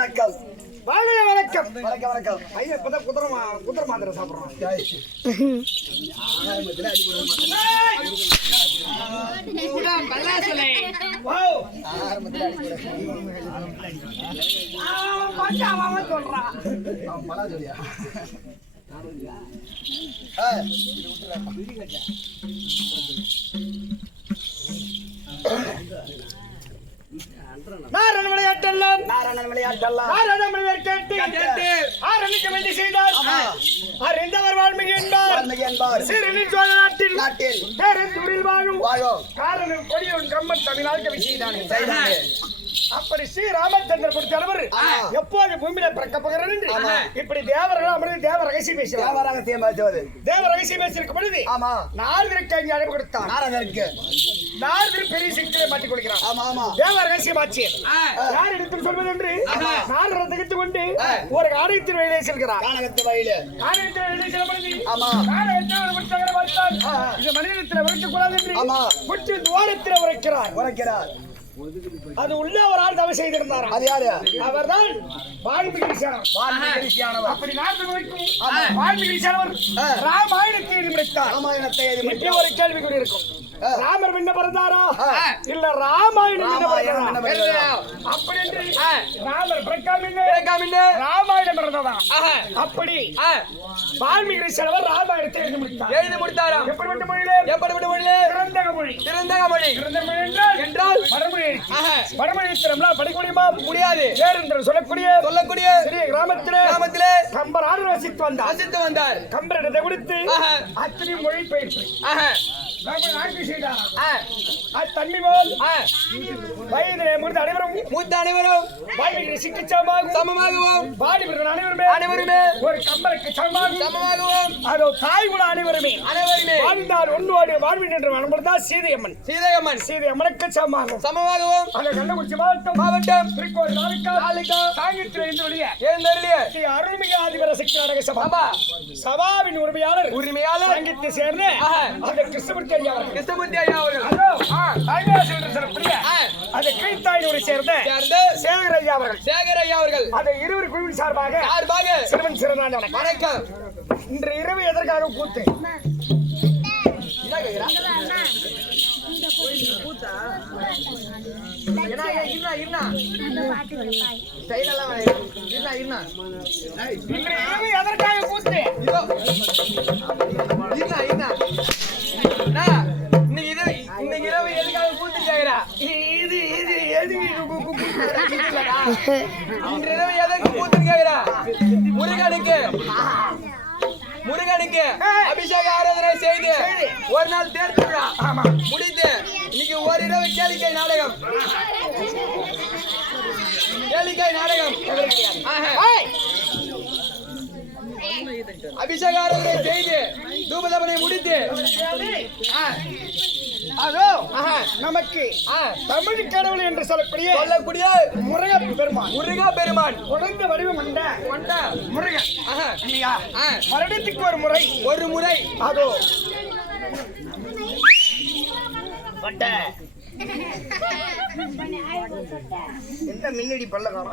வணக்கம் வணக்கம் வணக்கம் வணக்கம். ஐயா இப்பதான் குதிரை மாத்திரை சாப்பிடுறோம். நாரணன் விளையாட்டெல்லாம் அறிந்தவர் வால்மீகி என்பார். சிறுநீர் சோழ நாட்டில் பேரூரில் வாழும் காரணம் கொடியவன் கம்மன் தமிழால் கவி செய்தானே. அப்படி ஸ்ரீ ராமச்சந்திர பொறுத்தளவர் எப்போது பூமியில பிறக்க போகிறார் என்று இப்படி தேவர்கள் அமர்ந்து தேவ ரகசியம் பேசுவார். தேவ ரகசியம் பேசியிருக்கும் பொழுது 4 பேருக்கு அங்கே அழைப்பு கொடுத்தார். நாரதர் பெரிய சிக்கலை மாட்டிக் கொள்கிறார். ஆமா ஆமா தேவ ரகசியமாச்சு. யார் எடுத்து சொல்வது என்று நாரதர் திகைத்துக் கொண்டு ஒரு ஆலயத்தின் வழியிலே செல்கிறார். கானகத்து வழியிலே ஆலயத்தின் வழியிலே செல்லும் பொழுது ஆமா கானகத்தில் ஒரு புத்தகரை பார்த்தால் இது மனிதனிடத்தில் விரட்டக் கூடாது என்று ஆமா புற்று துவாரத்தில் உரைக்கிறார். அது உள்ள ஒரு ஆள் தவறு செய்திருந்தாராம். அது யாரு? அவர்தான் வால்மீகி ரிஷியானவர். அப்படி நாரதர் உரைக்கும் வால்மீகி ரிஷியானவர் ராமாயணத்தை எழுதிவிட்டார். ராமாயணத்தை இப்படி ஒரு கேள்வி கூட இருக்கும். ராமர் என்ன பிறந்தாரா இல்ல ராமாயணம் என்ன பிறந்ததா? அப்படி என்று ராமர் பிறக்காம ராமாயணம் பிறந்ததா? அப்படி வால்மீகி ரிஷியானவர் ராமாயணத்தை எழுதி முடித்தாரா? எப்படிப்பட்ட மொழியிலே? திருந்தக மொழி. என்றால் வடமொழி நம்மளால் படிக்க முடியுமா? முடியாது. வேறு என்று சொல்லக்கூடிய சிறிய கிராமத்திலே கம்பர் ஆடு வசித்து வந்தார். கம்பரிடத்தை கொடுத்து அத்தனை மொழி பயிற்சி தண்ணி போல் வயதிலே மூத்த அனைவரும் வால்மீகி ரிஷிக்கு சமமாகவும் வாலிபர்கள் அனைவருமே ஒரு கம்பருக்கு சமமாகவும் அதோ தாய் குல அனைவருமே வாழ்ந்தால் ஒன்று வாழ்வின் என்று வளர்ந்தா சீதையம்மனுக்கு சமமாகவும் அந்த கள்ளக்குறிச்சி மாவட்டம் திருக்கோள் தாங்கித்திர எழுந்தருளிய அருள்மிகு ஆதிபர சக்தி நாடக சபாவின் உரிமையாளர் சங்கத்தை சேர்ந்த அந்த கிருஷ்ணமூர்த்தி ஐயா அவர்கள் அதை கைத்தாயினோடு சேர்ந்த சேகர் ஐயா அவர்கள் அதை இருவர் குழுவின் சார்பாக சிறுவன் சிறந்த வணக்கம். இன்று இரவு எதற்காக கூத்து? எதற்காக கூத்து? இன்னைக்கு இரவு எதுக்காக கூத்து கேக்குறா? இது எதுக்கு இன்று இரவு எதற்கு கூத்து கேக்குறா? முருகனுக்கு அபிஷேக ஆராதனை செய்து ஒரு நாள் தேர் திருவிழா முடித்து இன்னைக்கு ஒரு இரவு கேளிக்கை நாடகம் அபிஷேக ஆராதனை செய்து தூபதபனை முடித்து அதோ நமக்கு தமிழ் கடவுள் என்று சொல்லக்கூடிய முருக பெருமான் குழந்தை வடிவம் கொண்ட முருகன் இல்லையா? வருடத்துக்கு ஒரு முறை அதோ எந்த மின்னடி பல்லகாரம்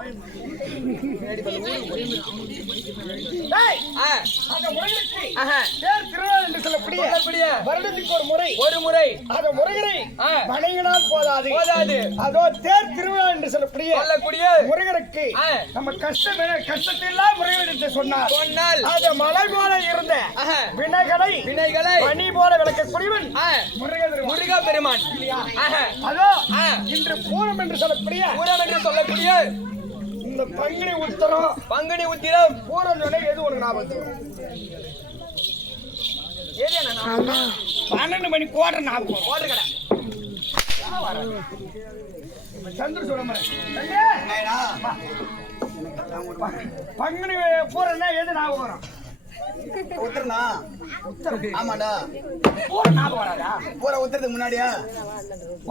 என்று சொல்லக்கூடிய வருடத்துக்கு ஒரு முறை அதோ முருகரை வணங்கினால் போதாது. அதோ தேர் திருவிழா என்று சொல்லக்கூடிய முருகருக்கு நம்ம கஷ்டத்தெல்லாம் முருகனிடத்தை சொன்னால் அது மலை போல இருந்த வினைகளை பனி போல விளக்கக்கூடியவன் முருக பெருமான். அதோ இன்று பூரம் என்று சொல்லக்கூடிய இந்த பங்குனி உத்திரம் பூரம் சொன்ன எது உனக்கு ஞாபகம்? 12 மணி கோட்டை ஞாபகம் கோட்டை கடை சந்திர சொல்ல பங்குனி பூரம்னா எது ஞாபகம் வரும்? உத்தரனா? ஆமாடா. பூரம் ஞாபகம் வராதா? பூரா உத்தரத்துக்கு முன்னாடியா?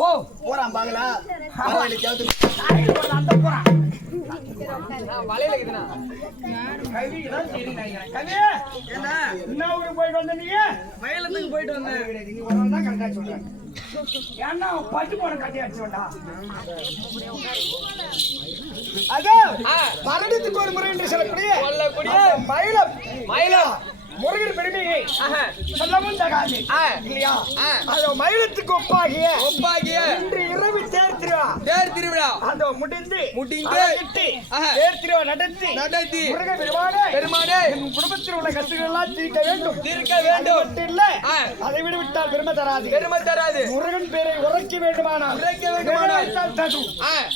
ஓ பூரா பாக்கலா அந்த பூரம் வலையில இருக்குதுண்ணா. கவிதான் சரி நினைக்கிறேன். கவி என்ன ஊருக்கு போயிட்டு வந்த நீங்க? வயலத்துக்கு போயிட்டு வந்தேன். நீ ஒரு நாள் தான் கரெக்டா சொல்றேன். ஏன்னா பட்டு போன கட்டியாச்சு வேண்டா. அதோ வருடத்துக்கு ஒரு முறை என்று சொல்லக்கூடிய மயிலம் முருகன் பெருமையை சொல்லவும் தகாது இல்லையா? அதோ மயிலத்துக்கு ஒப்பாகிய இன்று இரவு தேர் திருவிழா அதோ முடிந்து தேர் திருவிழா நடத்தி முருகன் பெருமானே என் குடும்பத்தில் உள்ள கஷ்டங்கள் எல்லாம் தீர்க்க வேண்டும் இல்ல அதை விட்டுவிட்டால் பெருமை தராது. முருகன் பேரை உரைக்க வேண்டுமானால்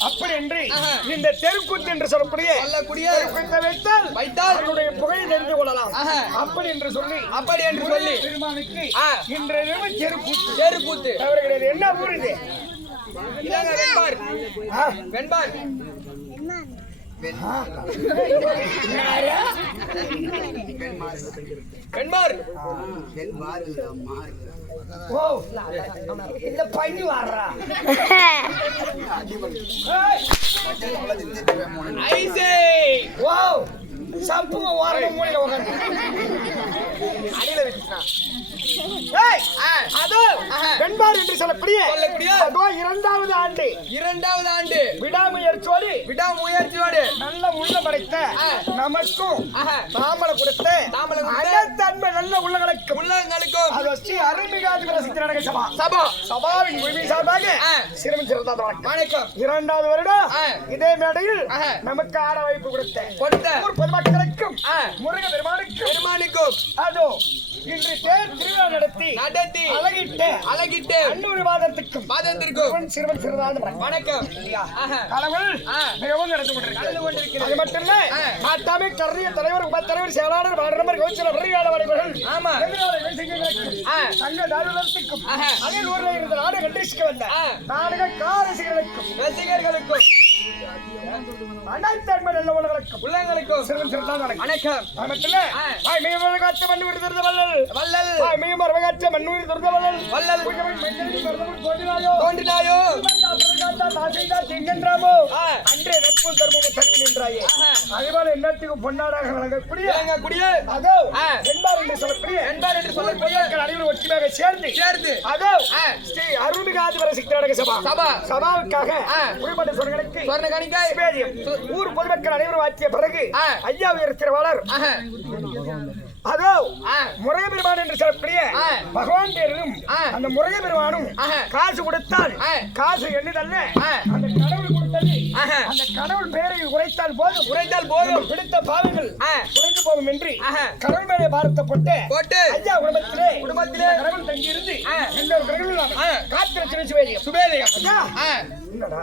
அப்படி என்று இந்த தெருக்கூத்து என்று சொல்லக்கூடிய வைத்தால் அவனுடைய புகையை தெரிந்து கொள்ளலாம். அப்படி என்று சொல்லி பெருமானுக்கு இன்றைய தெருக்கூத்து அவர்களுடைய என்ன ஊர் இது? வெண்பார் ஓ இல்ல பண்ணி வாடுறா ஐசே ஓ சம்புங்க ஓரமா மூலையில உட்காந்து அடியில வச்சுட்டான் ஏய் அதோ வெண்பார் என்று சொல்லக்கூடிய அதோ இரண்டாவது ஆண்டு விடாமுயற்சியோடு நல்ல உள்ள படைத்த நமக்கும் தாமலை கொடுத்த அனைத்தன்மை நல்ல உள்ளங்களுக்கும் அதோ ஸ்ரீ அருள்மிகாதிபதி சித்திரநகர் சபாவின் உரிமை சார்பாக சிறுவன் சிறந்த வணக்கம். இரண்டாவது வருடம் இதே மேடையில் நமக்கு ஆட வாய்ப்பு கொடுத்த ஊர் பொதுமக்களுக்கும் முருக பெருமானுக்கும் அதோ இன்று தேர் திருவிழா நடத்தி அழகிட்டு அன்னூறு மாதத்திற்கும் சிறுவன் சிறுவன் வணக்கம். கலவல் மிகவும் நடந்து கொண்டிருக்கிறது. அது மட்டும் இல்ல நாட்டாமை கரிய தலைவர் உபத்தலைவர் செயலாளர் வார்டர் கவுன்சிலர் வரியாளர்கள் சங்க தாழ்வதற்கும் அதில் ஊரில் இருந்த நாடு கண்டிஷ்க்கு வந்த நாடக ரசிகர்களுக்கும் அனைத்தன்மை நல்ல உள்ளங்களுக்கும் சிறுவன் சிறுவன் வணக்கம். அது மட்டும் இல்ல காற்று மண்ணூர் திருந்த வள்ளல் மரபகாற்ற மண்ணூர் திருந்த வள்ளல் தோன்றினாயோ அன்றே நட்பும் தர்மமும் தருவி நின்றாயே. அதுபோல எண்ணத்துக்கும் பொன்னாடாக வழங்கக்கூடிய அதோ என்பார் என்று சொல்லக்கூடிய அனைவரும் ஒற்றுமையாக சேர்ந்து அதோ ஸ்ரீ அருள்மிகாதிபதி சித்திரநகர் சபாவுக்காக குறிப்பிட்ட சொர்ணங்களுக்கு ஊர் பொதுமக்கள் அனைவரும் ஆற்றிய பிறகு ஐயா உயர்த்திரவாளர் அதோ முருக பெருமான் என்று சொல்லக்கூடிய பகவான் பேரும் அந்த முருக பெருமானும் காசு கொடுத்தால் காசு எண்ணுதல்ல அந்த கடவுள் கொடுத்தது அந்த கடவுள் பேரை உரைத்தால் போதும் பிடித்த பாவங்கள் குறைந்து போகும் என்று கடவுள் மேலே பாரத்தை போட்டு ஐயா குடும்பத்திலே கடவுள் தங்கி இருந்து எந்த ஒரு கடவுள் காத்திர சுபேதியம் என்னடா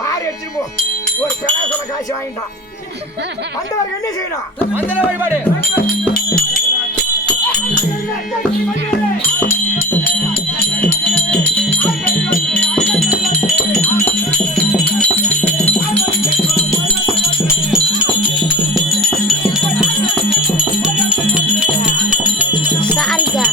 பாரி அடிச்சுட்டு ஒரு பெணாசோட காசு வாங்கிட்டான் வந்தவர்கள் என்ன செய்யணும் மந்திர வழிபாடு சாரிக்கா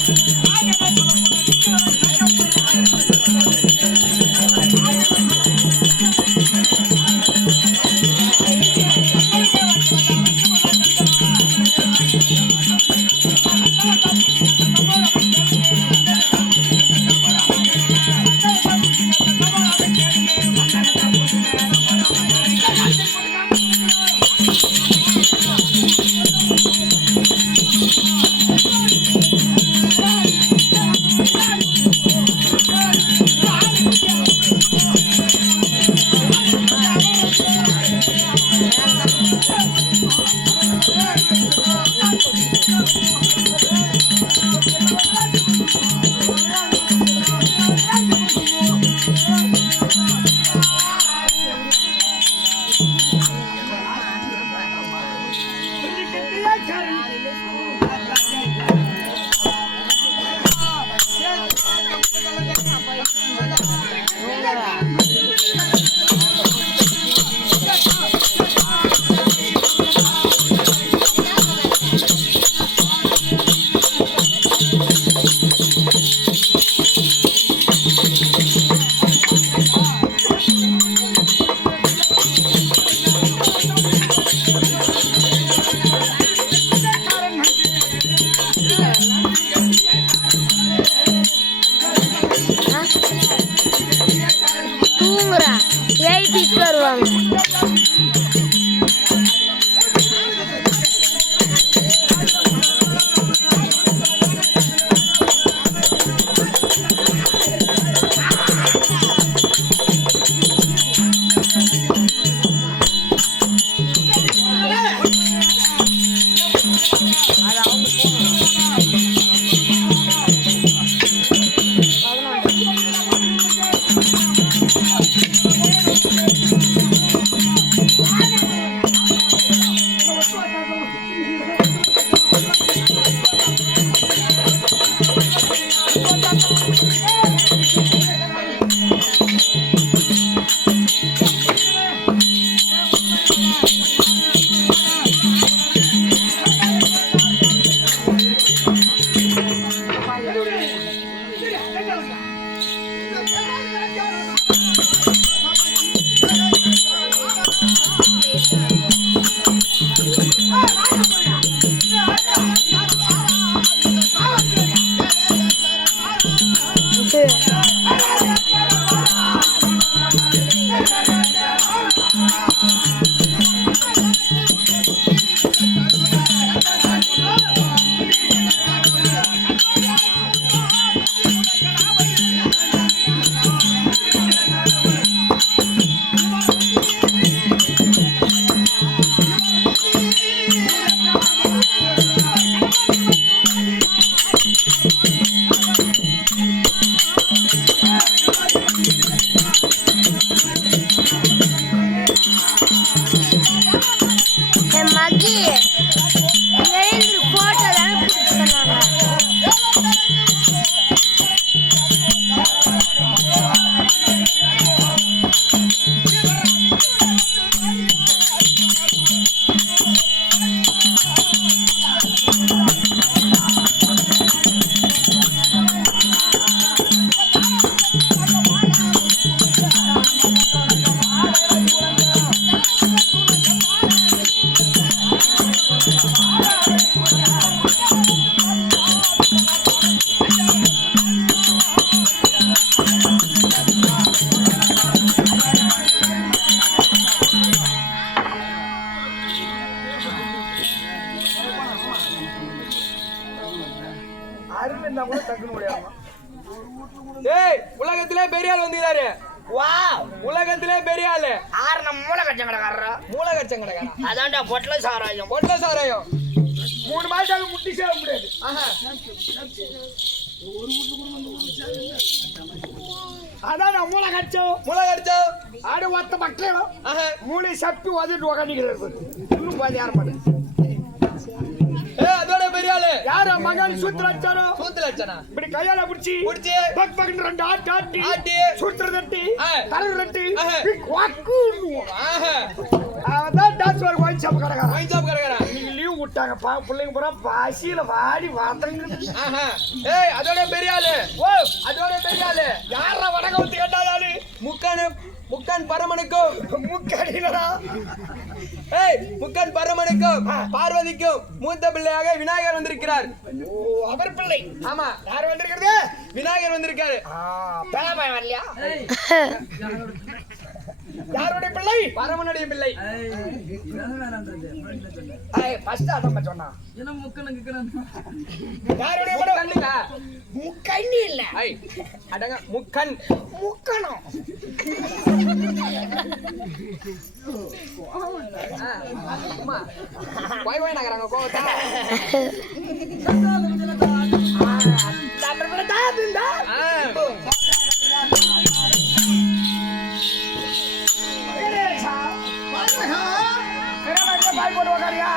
தூங்குறா எழுப்பிட்டு வருவாங்க. அது அவங்க அருள் இருந்தா கூட டக்குன்னு முடியாமா. ஏய் உலகத்திலே பெரிய ஆள் வந்துறாரு. வா உலகத்திலே பெரிய ஆளு ஆறு நம்ம மூளை கச்சங்கடக்காரரா. மூளை கச்சங்கடக்காரா. அதான்டா பொட்டல சாராயம். பொட்டல சாராயம் 3 மாசம் முட்டி சேவ முடியாது. அதான் மூளை கச்சோம். மூளை கடிச்சோம். ஆடு ஒத்த மக்களும் மூளை சப்பி உதட்டு உக்காண்டிக்கிறது. இன்னும் பாதி யார் பண்ணு. ஏய் அதோட பெரிய ஆளு யாரோ மகன் சூத்திரச்சாரோ. சூத்திரச்சனா இப்படி கையால பிடிச்சி பக் பக் 2 ஆட்டு ஆட்டி சூத்திர தட்டி தலை தட்டி வாக்கு. அதான் டான்ஸ் வர வாங்கி சாப்பிட கடை. வாங்கி சாப்பிட கடை. நீங்க லீவ் விட்டாங்க பிள்ளைங்க பூரா பாசியில வாடி வாத்தங்க. ஏய் அதோட பெரிய ஆளு. ஓ அதோட பெரிய ஆளு யாரா வடக்க ஊத்தி கேட்டாலே முக்கன் பரமனுக்கும் முக்கடிலடா. ஏய் முக்கன் பரமனுக்கும் பார்வதிக்கும் மூத்த பிள்ளையாக விநாயகர் வந்திருக்கிறார். ஓ அவர் பிள்ளை. ஆமா யார் வந்திருக்கிறது? விநாயகர் வந்திருக்காரு. பேலபாய் வரலையா? யாருடைய பிள்ளை? பரமனுடைய பிள்ளை. ஃபர்ஸ்ட் அதான் சொன்னா. யாருடைய கண்ணுங்க முக்கண்ணி இல்ல. அடங்க முக்கன் முக்கணும். போய் போய் நகராங்க கோவத்தா. பாய் போட்டு உக்காரியா?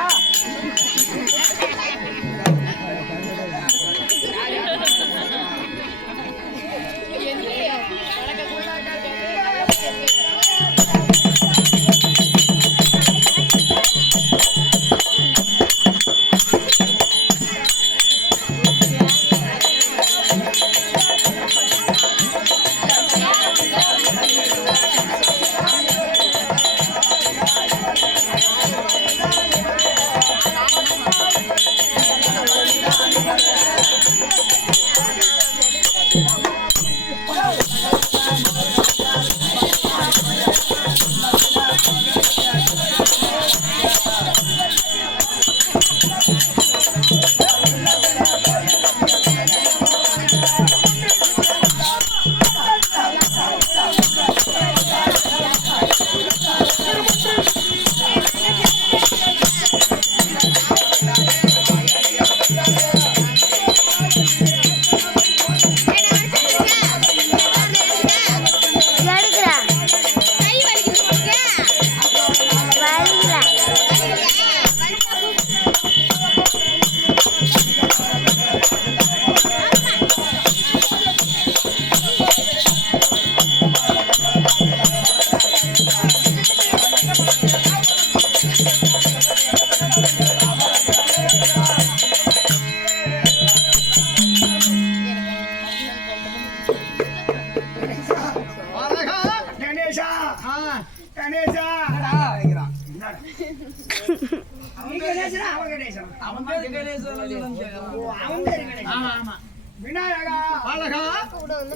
விநாயகா பாலகா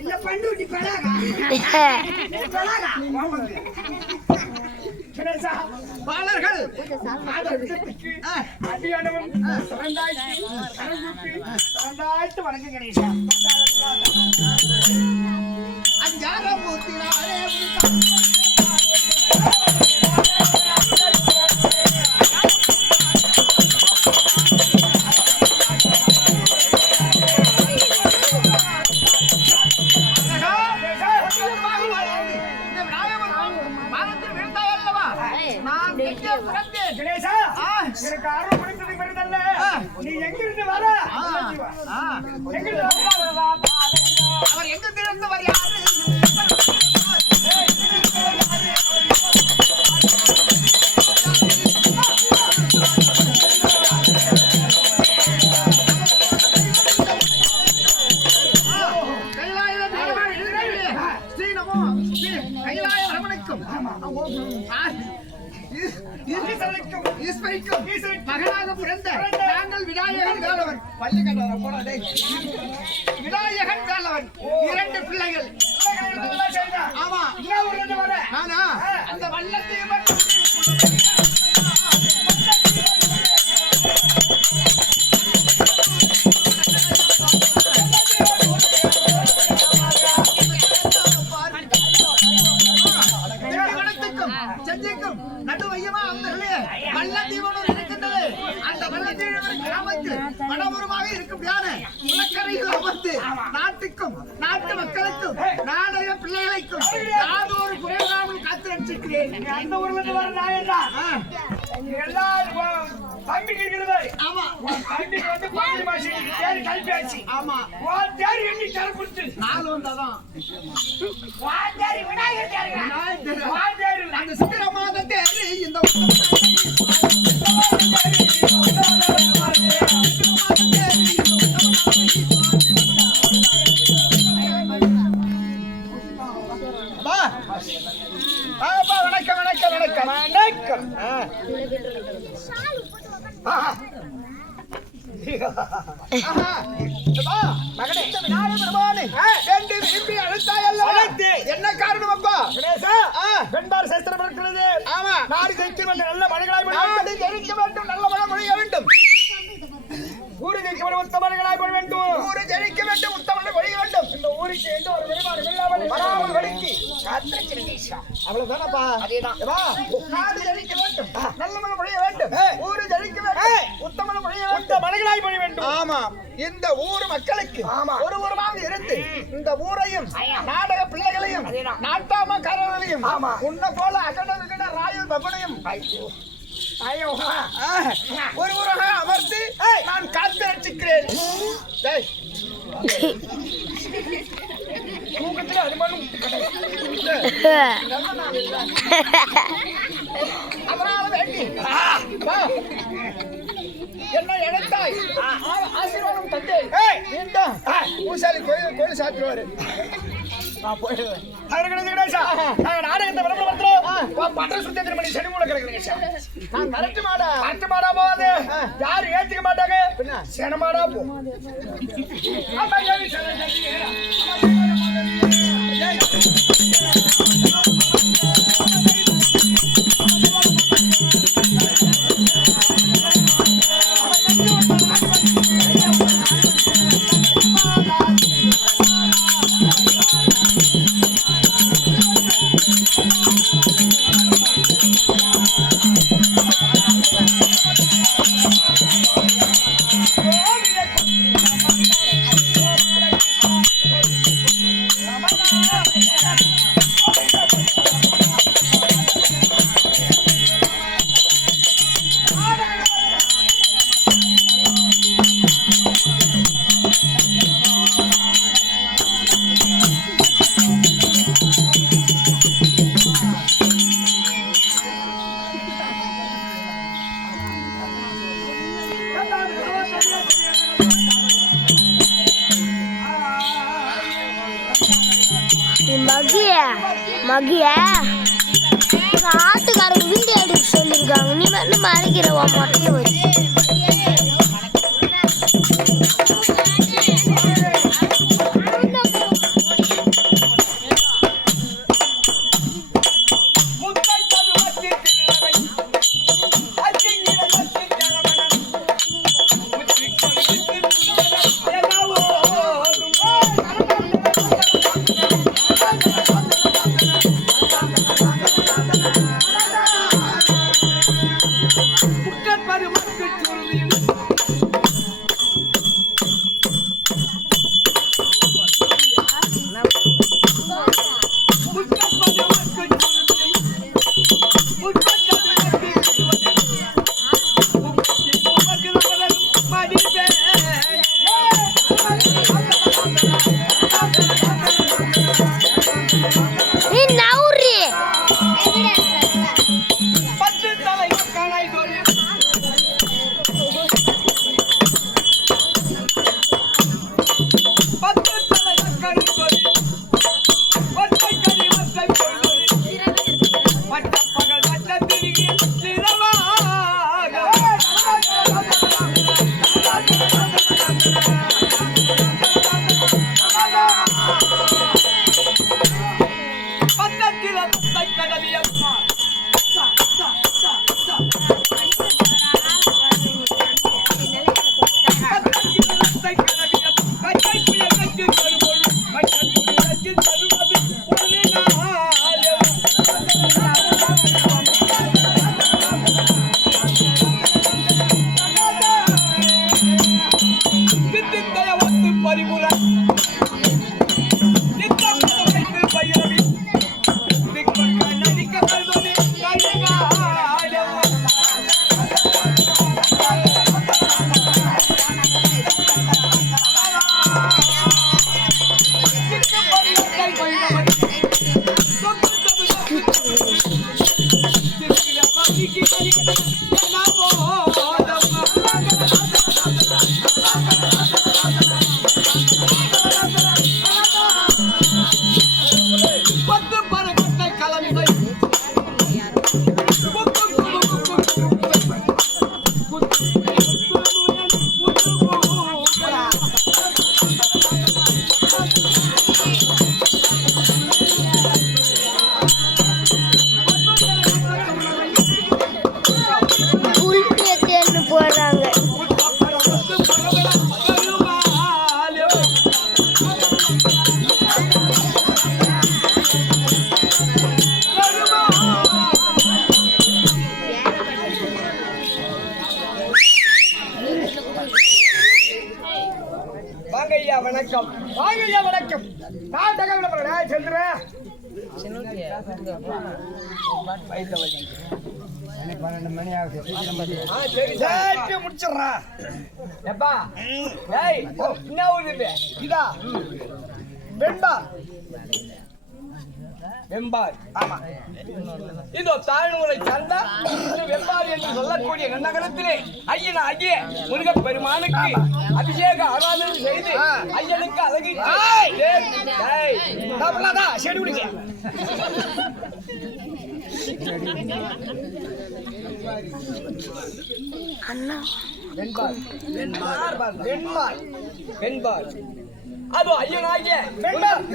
இல்ல பண்டுட்டி பலகா பலகா கணேசா பாலர்கள் அடியானவன் சரந்தாய்த்து வணக்கம் கணேசா அஞ்சார மூர்த்தினாலே எனக்கு ஆர்வம் பிடித்தது பெரிதல்ல. நீ எங்கிருந்து வர? அவர் எங்கிருந்து வர யாரு? மகனாக பிறந்த நாங்கள் விநாயகன் வேலவன் விநாயகன் வேலவன் 2 பிள்ளைகள். ஆமா நானா அந்த வல்லத்தையும் வந்து நாட்டுக்கும் நாட்டு மக்களுக்கும் நாடைய பிள்ளைகளுக்கும் யாதொரு குறைவில்லாமல் காத்து ரட்சிக்கிறேன். அந்த ஊர்ல இருந்து வர நாயண்டா எல்லாரும் தம்பிக்கு இருக்குது. ஆமா தம்பிக்கு வந்து பாண்டி மாசி தேடி கல்பியாச்சு. ஆமா தேடி எண்ணி தர கொடுத்து 4 வந்தாதான் தேடி விநாயகர் தேடி அந்த சித்திர மாத தேடி இந்த வணக்கம் வணக்கம் வணக்கம் வணக்கம். என்ன காரணம் அப்பா? பெண்பார் சாஸ்திரம் இருக்கிறது. ஆமா நாடு ஜெயிக்க வேண்டும், நல்ல மனிதர்களாய் நாடு ஜெயிக்க வேண்டும், நல்ல மனம் முடிய வேண்டும். ஊரு ஜெயிக்க வேண்டும், உத்தம மனிதர்களாய் போட வேண்டும். ஊரு ஜெயிக்க வேண்டும், உத்தமனை ஒழிய வேண்டும். இந்த ஊருக்கு எந்த ஒரு வருமானம் இல்லாமல் வராமல் வடிக்கு அவ்வளவுதானப்பா. அதேதான். நாடு ஜெயிக்க வேண்டும், நல்ல மனம் ஒழிய வேண்டும். ஊரு ஜெயிக்க வேண்டும், உத்தமனை ஒழிய வேண்டும். மனிதர்களாய் போட வேண்டும். ஆமா இந்த ஊர் மக்களுக்கு ஆமா. ஒரு ஊரமாக இருந்து இந்த ஊரையும் நாடக பிள்ளைகளையும் நாட்டாமக்காரர்களையும் உன்ன போல அகட விகட ராயல் பபனையும் ஒரு ஊராக அமர்ந்து நான் காத்து ரட்சிக்கிறேன். தூக்கத்துல அனுமானம் அதனால வேண்டி என்ன இழந்தாய் ஆசீர்வாதம் தந்தேன். மீண்டும் பூசாரி கோயில் சாத்துருவாரு. நாடகத்தை விளம்பரப்படுத்துறோம். பட்ட சுத்தத்தின் மணி சனி மூலம் கிடைக்கிறேங்க. நான் கரெக்ட் மாடா பட்டு மாடா போகாது. யாரும் ஏத்துக்க மாட்டாங்க. செனமாடா போ. மகிய ஆட்டுக்காரங்க வீடியோ எடுக்க சொல்லியிருக்காங்க. நீ மட்டும் மறைக்கிறவா மொட்டையை வச்சு Get the பரிபுர பைரவி நடிக்க கல்வனே போடுறாங்க. வாங்கய்யா வணக்கம். வாங்கய்யா வணக்கம். நாடக விளம்பரம் சந்திர சரி முடிச்சிடுறா. எப்பா ஏய் என்ன ஊரு இதா வெண்பா வெம்பார். ஆமா இதோ தாழ்நூலை சந்தா வெம்பார் என்று சொல்லக்கூடிய நன்னகரத்திலே ஐயன் ஆகிய முருகப் பெருமானுக்கு அபிஷேக ஆராதனை செய்து ஐயனுக்கு அழகி சரி விடுங்க. அண்ணா வெண்பார் வெண்பார் வெண்பார் அது ஐயனாகிய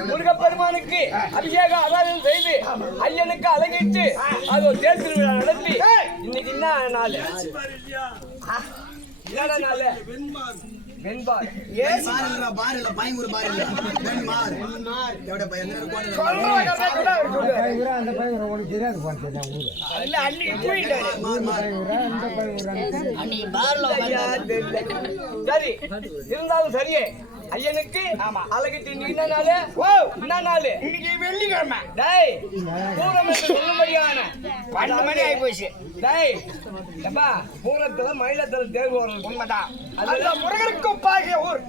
முருகப் பெருமானுக்கு அபிஷேக ஆராதனை செய்து ஐயனுக்கு அழகிட்டு அது தேர் திருவிழா நடத்தி இன்னைக்கு என்ன நாள் என்னடா நாள் வெண்பார் பாருல பயங்கர பாருல வெண்மார் எவ்வளவு பையன் சரி இருந்தாலும் சரியே ஐயனுக்கு அழகிட்டு என்ன நாள் என்ன நாள் இன்னைக்கு வெள்ளிக்கிழமை. டேய் பூரம் என்று சொல்லும்படியான 12 மணி ஆகி போச்சு. டேய் எப்பா பூரத்துல மயிலத்துல தேர் ஓடுறது உண்மைதான். அந்த முருகருக்கு பாகிய ஊர்.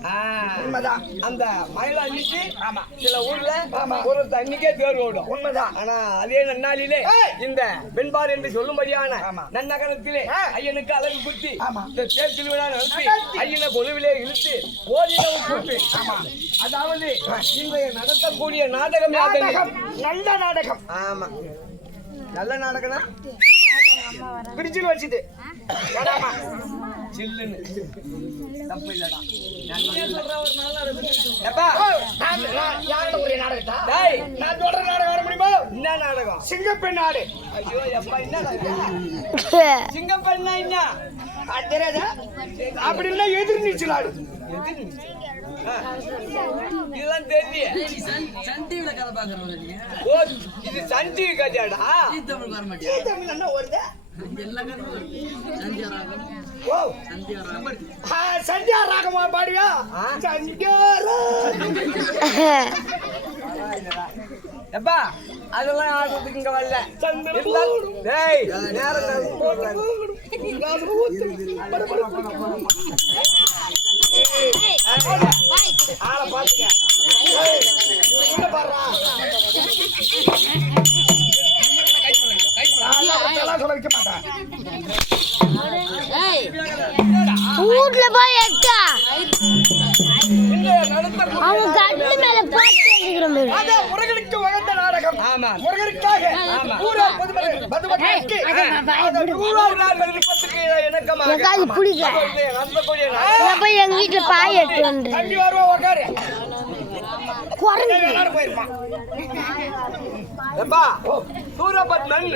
உண்மைதான். அந்த மயில அன்னைக்கு ஆமா சில ஊர்ல பூரத்து அன்னைக்கே தேர் ஓடும். உண்மைதான். ஆனா அதே நன்னாளிலே இந்த வெண்பார் என்று சொல்லும்படியான நன்னகரத்திலே ஐயனுக்கு அழகு குத்தி இந்த தேர் திருவிழா நடத்தி ஐயனை கொலுவிலே இழுத்து ஓடினவும் கூட்டு அதாவது இன்றைய நடத்தக்கூடிய நாடகம் நல்ல நாடகம். ஆமா நல்ல நாடகம் பிரிட்ஜில் வச்சுது சில்லுன்னு தப்பு இல்லடா ஒரே நாடகத்தா டேய் நான் சொல்ற நாடகம் வர முடியுமா? என்ன நாடகம் சிங்கப்பெண் நாடு. ஐயோ எப்பா என்ன சிங்கப்பெண்ணா என்ன தெரியாதா? அப்படி இல்ல எதிர் நீச்சல் ஆடு. இதெல்லாம் தெரியல ஓ இது சன் டிவி கதையாடா தமிழ் என்ன வருது? ஓ சந்தியா ராகமா பாடியா? சந்தியா எப்பா அதெல்லாம் ஆடுறதுக்கு இங்க வரல டேய் நேரம் ஆளை பாத்துக்க வீட்ல போய் எட்டா அவங்க கட்டு மேல பாட்டு எழுதிக்கிறோம். முருகனுக்கு வளர்ந்த நாடகம். ஆமா முருகனுக்காக ஊரா மதுமக்களுக்கு எனக்காது பிடிக்க போய் எங்க வீட்டுல பாய் எடுத்து வந்து தம்பி வருவா உக்காரு. எல்லாரும் போயிருப்பான். எப்பா, சூரபத்மன்,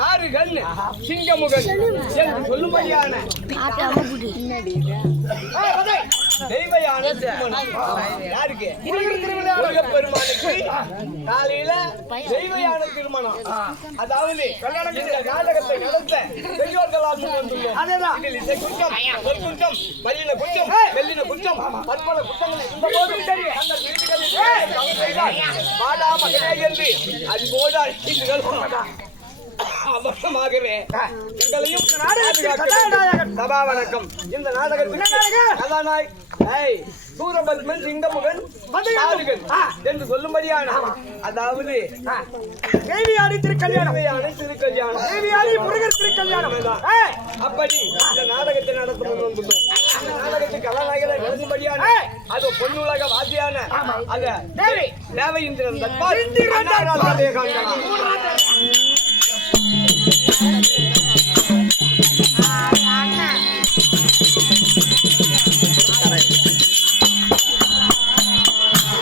தாருகன், சிங்கமுகன் என்று சொல்லும்படியான தெய்வயான திருமணம். யாருக்கு? முருகப்பெருமானுக்கு காலையில தெய்வயான திருமணம். அதாவது இந்த நாடகத்தை நடத்த பெரியோர்களால் முன் வந்துள்ளோம். அதேதான். இதில் இசை குற்றம், சொல் குற்றம், மல்லின குற்றம், வெள்ளின குற்றம், பற்பல குற்றங்களை இருந்தபோது அந்த வீடுகளில் தவறு செய்தால் வாடா மகனே என்று அது போல அவசரமாகவே எங்களையும் சபா வணக்கம். இந்த நாடகத்தில் கதாநாயகன் சூரபத்மன், சிங்கமுகன், தாருகன் என்று சொல்லும்படியான அதாவது தேவியாடி திருக்கல்யாணம், திருக்கல்யாணம், தேவியாடி முருகர் திருக்கல்யாணம். அப்படி இந்த நாடகத்தை நடத்த வந்துள்ளோம். இந்த நாடகத்துக்கு கதாநாயகனை எழுதும்படியான அது பொன்னுலக வாத்தியான அது தேவையிந்திரன் தற்பால்